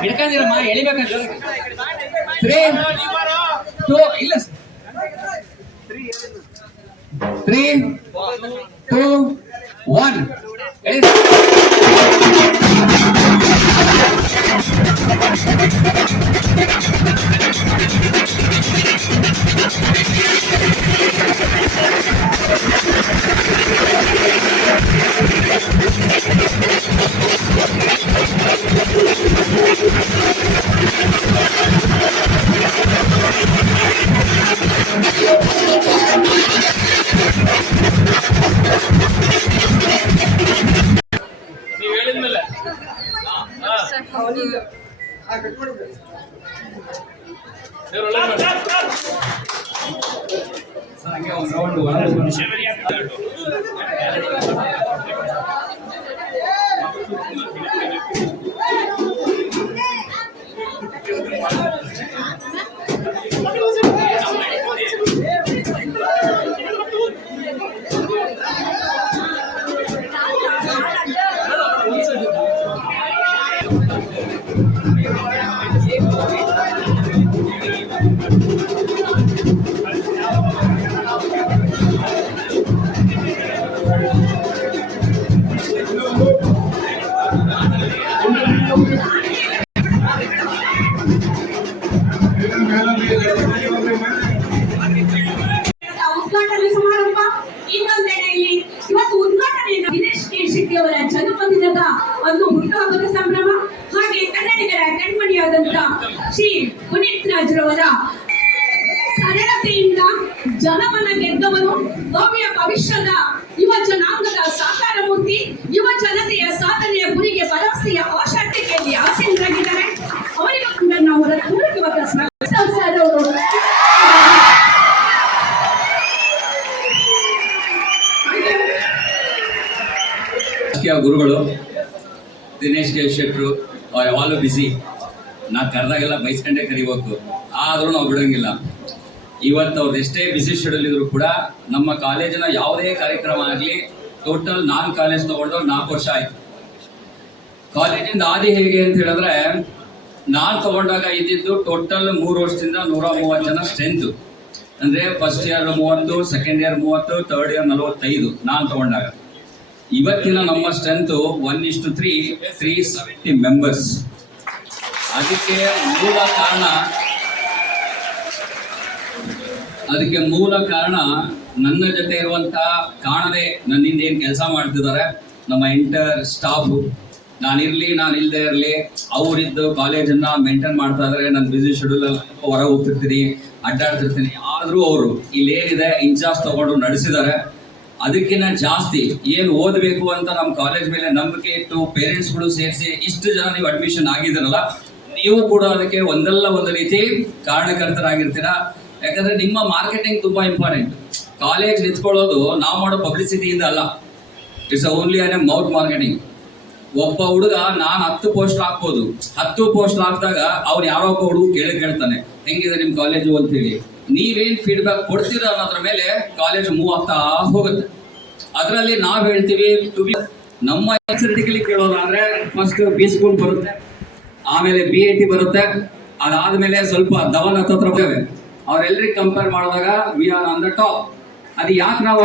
ಹಿಡ್ಕೊಂಡಿರಮ್ಮ ಎಳಿಬೇಕಂತ 3 2 ಇಲ್ಲ 3 2 1 ನೀವು ಹೇಳಿದ್ಮೇಲೆ ಹಂಗೆ ಒಂದು ರೌಂಡ್ ಉದ್ಘಾಟನೆ ಸಮಾರಂಭ ಇನ್ನೊಂದೆಡೆಯಲ್ಲಿ ಇವತ್ತು ಉದ್ಘಾಟನೆಯಿಂದ ದಿನೇಶ್ ಕೆ ಶೆಟ್ಟಿ ಅವರ ಜನ್ಮದಿನದ ಒಂದು ಹುಟ್ಟುಹಬ್ಬದ ಸಂಭ್ರಮ, ಹಾಗೆ ಕನ್ನಡಿಗರ ಕಣ್ಮಣಿಯಾದಂತ ಶ್ರೀ ಪುನೀತ್ ರಾಜ್ರವರ ಸರಳತೆಯಿಂದ ಜನಮನ ಗೆದ್ದವನು, ಭವ್ಯ ಭವಿಷ್ಯದ ಯುವ ಜನಾಂಗದ ಸಾಕಾರ ಮೂರ್ತಿ, ಯುವ ಜನತೆಯ ಸಾಧನೆಯ ಗುರಿಗೆ ಭರವಸೆಯ ಆಶಾಟಿಕೆಯಲ್ಲಿ ಆಸೀನರಾಗಿದ್ದಾರೆ. ಅವರಿಗೂ ಕೂಡ ನಾವು ಪೂರಕವಾದ ಗುರುಗಳು ದಿನೇಶ್ ಕೆ ಶೆಟ್ರು ಯಾವಾಗಲೂ ಬಿಸಿ. ನಾ ಕರೆದಾಗೆಲ್ಲ ಬೈಸ್ಕೊಂಡೇ ಕರಿಬೇಕು, ಆದ್ರೂ ನಾವು ಬಿಡೋಂಗಿಲ್ಲ. ಇವತ್ತು ಅವ್ರದ್ದು ಎಷ್ಟೇ ಬಿಸಿ ಶೆಡ್ಯೂಲ್ ಇದ್ರು ಕೂಡ ನಮ್ಮ ಕಾಲೇಜಿನ ಯಾವುದೇ ಕಾರ್ಯಕ್ರಮ ಆಗಲಿ ಟೋಟಲ್ ನಾನ್ ಕಾಲೇಜ್ ತಗೊಂಡು 4 ವರ್ಷ ಆಯ್ತು. ಕಾಲೇಜಿಂದ ಆದಿ ಹೇಗೆ ಅಂತ ಹೇಳಿದ್ರೆ, ನಾನು ತಗೊಂಡಾಗ ಇದ್ದಿದ್ದು ಟೋಟಲ್ 3 ವರ್ಷದಿಂದ 130 ಜನ ಸ್ಟ್ರೆಂತ್. ಅಂದ್ರೆ first year 30, second year 30, third year 45 ನಾನು ತಗೊಂಡಾಗ. ಇವತ್ತಿನ ನಮ್ಮ ಸ್ಟ್ರೆಂತ್ 1:3, 370 ಮೆಂಬರ್ಸ್. ಅದಕ್ಕೆ ಮೂಲ ಕಾರಣ ನನ್ನ ಜೊತೆ ಇರುವಂತಹ ಕಾಣದೆ ನನ್ನಿಂದ ಏನು ಕೆಲಸ ಮಾಡ್ತಿದ್ದಾರೆ ನಮ್ಮ ಎಂಟರ್ ಸ್ಟಾಫ್. ನಾನಿರಲಿ ನಾನು ಇಲ್ಲದೆ ಇರಲಿ ಅವರಿದ್ದು ಕಾಲೇಜನ್ನು ಮೇಂಟೈನ್ ಮಾಡ್ತಾ ಇದ್ದಾರೆ. ನನ್ನ ಬ್ಯುಸಿ ಶೆಡ್ಯೂಲಲ್ಲಿ ಹೊರ ಹೋಗ್ತಿರ್ತೀನಿ, ಅಡ್ಡಾಡ್ತಿರ್ತೀನಿ. ಆದರೂ ಅವರು ಇಲ್ಲೇನಿದೆ ಇನ್ಚಾರ್ಜ್ ತಗೊಂಡು ನಡೆಸಿದ್ದಾರೆ. ಅದಕ್ಕಿಂತ ಜಾಸ್ತಿ ಏನು ಓದಬೇಕು ಅಂತ ನಮ್ಮ ಕಾಲೇಜ್ ಮೇಲೆ ನಂಬಿಕೆ ಇಟ್ಟು ಪೇರೆಂಟ್ಸ್ಗಳು ಸೇರಿಸಿ ಇಷ್ಟು ಜನ ನೀವು ಅಡ್ಮಿಷನ್ ಆಗಿದ್ದೀರಲ್ಲ, ನೀವು ಕೂಡ ಅದಕ್ಕೆ ಒಂದಲ್ಲ ಒಂದು ರೀತಿ ಕಾರಣಕರ್ತರಾಗಿರ್ತೀರಾ. ಯಾಕಂದ್ರೆ ನಿಮ್ಮ ಮಾರ್ಕೆಟಿಂಗ್ ತುಂಬಾ ಇಂಪಾರ್ಟೆಂಟ್. ಕಾಲೇಜ್ ನಿಂತ್ಕೊಳ್ಳೋದು ನಾವು ಮಾಡೋ ಪಬ್ಲಿಸಿಟಿಯಿಂದ ಅಲ್ಲ, it's only an A mouth marketing. ಒಬ್ಬ ಹುಡುಗ ನಾನು 10 ಪೋಸ್ಟ್ ಹಾಕ್ಬೋದು, 10 ಪೋಸ್ಟ್ ಹಾಕಿದಾಗ ಅವ್ರು ಯಾರೋ ಒಬ್ಬ ಹುಡುಗ ಕೇಳ್ತಾನೆ ಹೆಂಗಿದೆ ನಿಮ್ಮ ಕಾಲೇಜು ಅಂತೇಳಿ. ನೀವೇನ್ ಫೀಡ್ಬ್ಯಾಕ್ ಕೊಡ್ತೀರಾ ಅನ್ನೋದ್ರ ಮೇಲೆ ಕಾಲೇಜ್ ಮೂವ್ ಆಗ್ತಾ ಹೋಗುತ್ತೆ. ಅದರಲ್ಲಿ ನಾವು ಹೇಳ್ತೀವಿ ನಮ್ಮ ಎಕ್ಸಿಟಿಕಲಿ ಕೇಳೋದಾದ್ರೆ ಫಸ್ಟ್ ಬಿ ಸ್ಕೂಲ್ ಬರುತ್ತೆ, ಆಮೇಲೆ BIT ಬರುತ್ತೆ, ಅದಾದ್ಮೇಲೆ ಸ್ವಲ್ಪ ಧವನ್ ಹತ್ರ ಬರ್ತೇವೆ. ಅವರೆಲ್ಲರಿಗೆ ಕಂಪೇರ್ ಮಾಡಿದಾಗ we are on the top. ಅದು ಯಾಕೆ ನಾವು